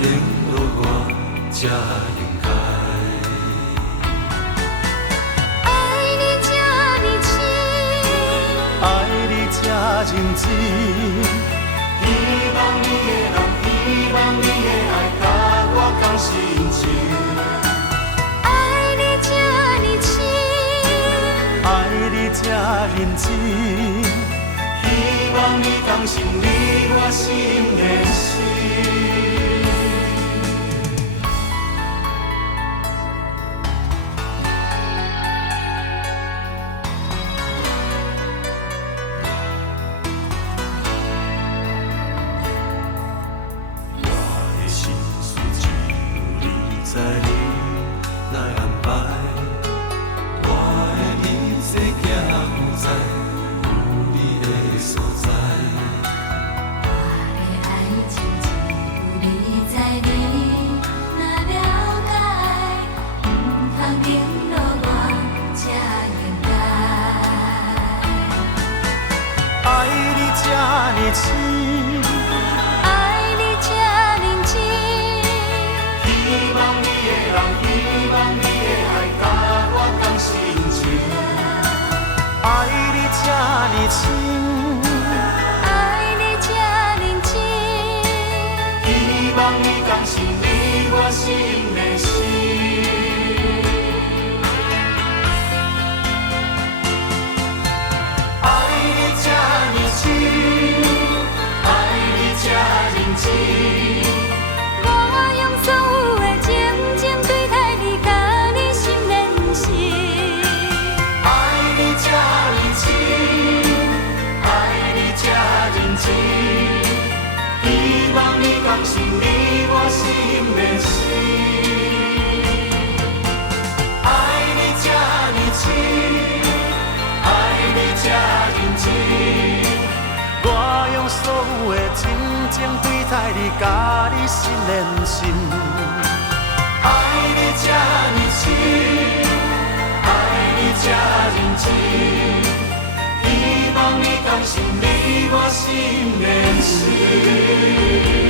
联络我才应该。爱你这呢深，爱你这认真，希望你的人，希望你的爱，甲我同心情。爱你这呢深，爱你这认真，希望你同心，你我心连心。在你来安排，我的一切行有在，有你的所在。我的爱情只有你知，你若了解，不通联络我才应该。爱你这呢深，爱你这认真，希望你的人，希望你的爱，甲我同心情。爱你这呢深，爱你这认真，希望你同心，你我心连心。爱你这呢深，爱你这认真。我用所有的情情对待你，甲你心连心。爱你这呢深，爱你这认真，希望你同心，你我心连心。爱你这呢深，爱你这认真，我用所有的真情对待你，甲你心连心。爱你这呢深，爱你这认真，希望你同心，你我心连心。